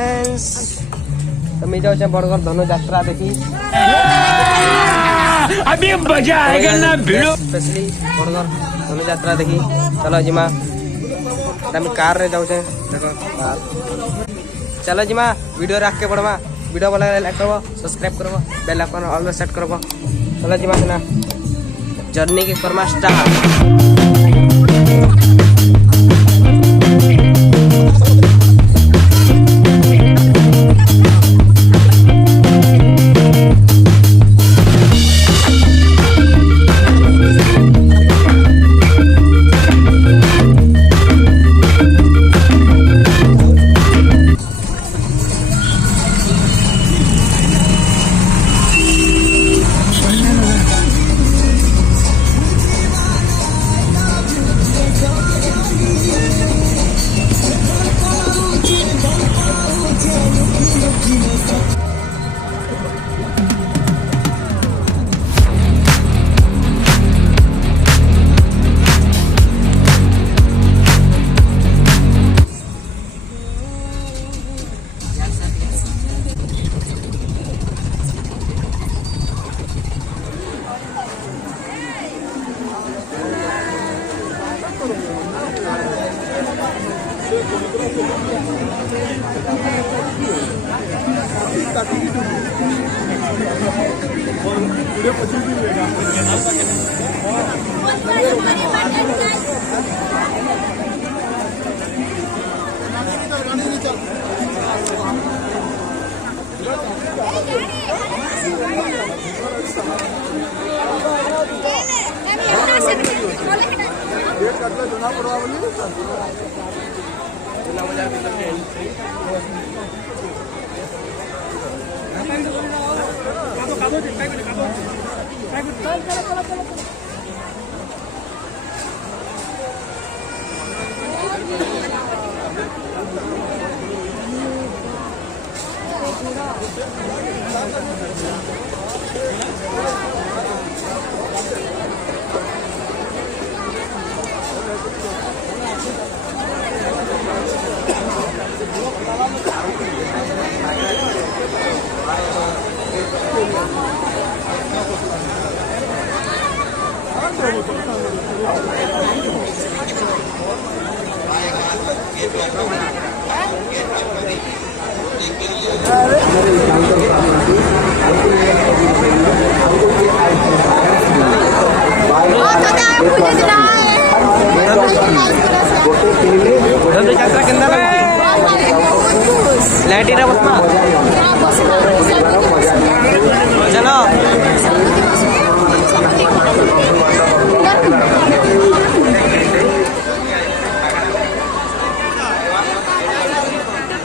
Friends तुम जाओ बड़गढ़ धनु यात्रा देखी अभी मजा आएगा ना भिड़ो स्पेशली बड़गढ़ धनु यात्रा देखी चलो जिमा कार रे जाऊ देखो चलो जिमा वीडियो रख के पड़वा वीडियो वाला लाइक करबो सब्सक्राइब करबो बेल आइकन ऑल में सेट करबो चलो जिमा ना जर्नी के कर्मा स्टार्ट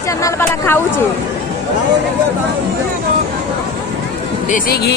चैनल वाला खाऊ छे देसी घी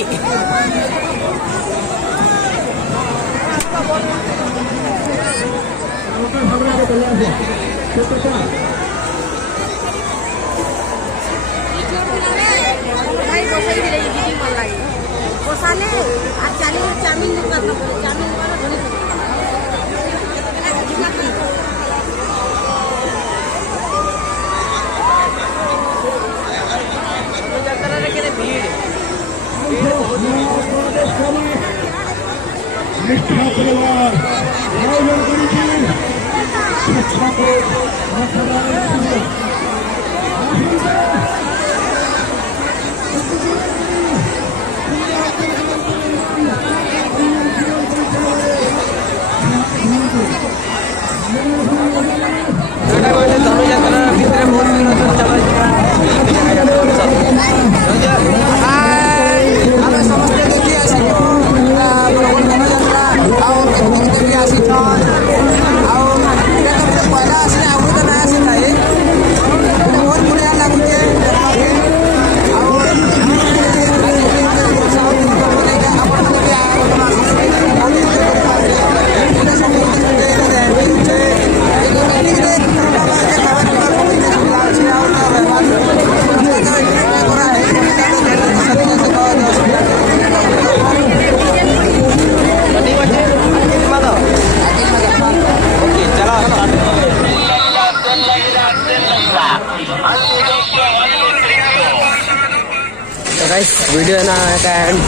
गाइस वीडियो है ना का एंड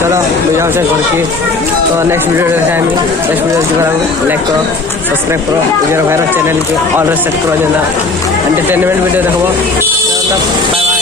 चलो मैं जाऊँ से घर की तो नेक्स्ट वीडियो देखा है नेक्स्ट वीडियो लाइक करो सब्सक्राइब करो मेरा भाई चैनल के ऑल सेट करो जेना एंटरटेनमेंट वीडियो देखो बाय बाय।